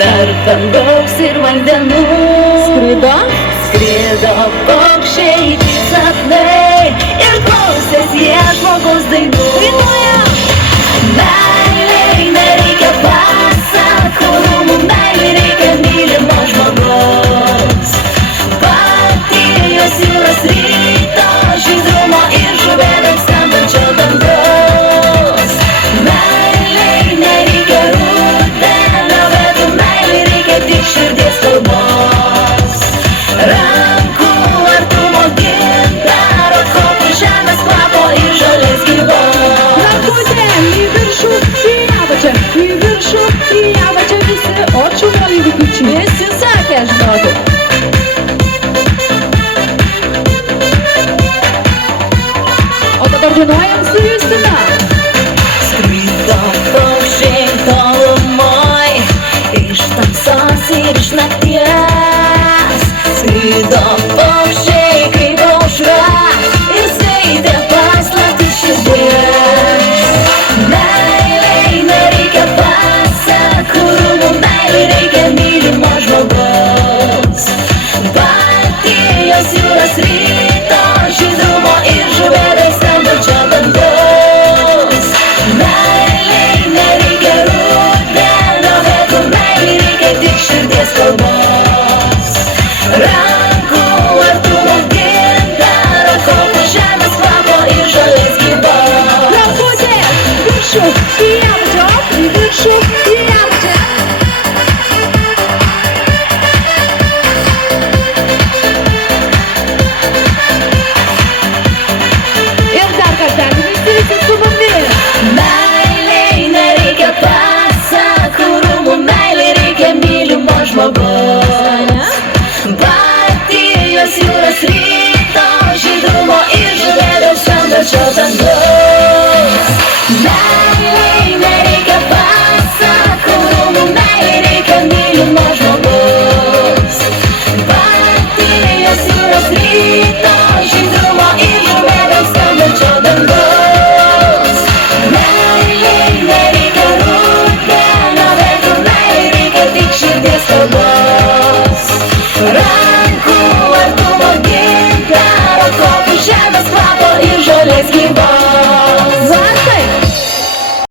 Tarp dangaus ir vandenų skrido paukščiai sapnai ir klausės jie žmogaus dainų. Meilei nereikia pasakų, meilei reikia mylimo žmogaus. Partijos jūros ryto žydrumo ir žuvėdams skambančio dangaus. Meilei nereikia rudenio, bet meilei reikia tik širdies kalbos. Rankų artumo gintaro, kopų žemės kvapo ir žolės gyvos. Rankutėm į viršų, į apačią, į viršų, į apačią visi, o čuoliai vaikučiai. Visi sakė, žinokit. O dabar dainuojam su Justina. Skrido paukščiai tolumoj, iš tamsos ir iš nakties. Skrido paukščiai kaip aušra ir skaitė paslaptis širdies. Meilei nereikia pasakų, meilei reikia mylimo žmogaus. Baltijos jūros ryto žydrumo ir žuvėdams skambančio dangaus. Meilei nereikia rudenio, bet meilei reikia tik širdies kalbos. Rankų artumo gintaro, kopų žemės kvapo ir žolės gyvos. Rankutės, viršų, į apačią, į viršų, į apačią. Ir dar kartelį visi su mumis. Meilei nereikia pasakų, meilei reikia mylimo žmogaus. Baltijos jūros ryto žydrumo ir žuvėdams skambančio dangaus. Meilei nereikia pasakų, meilei reikia mylimo žmogaus. Baltijos jūros ryto žydrumo ir žuvėdams skambančio dangaus. Meilei nereikia rudenio, bet meilei reikia tik širdies kalbos.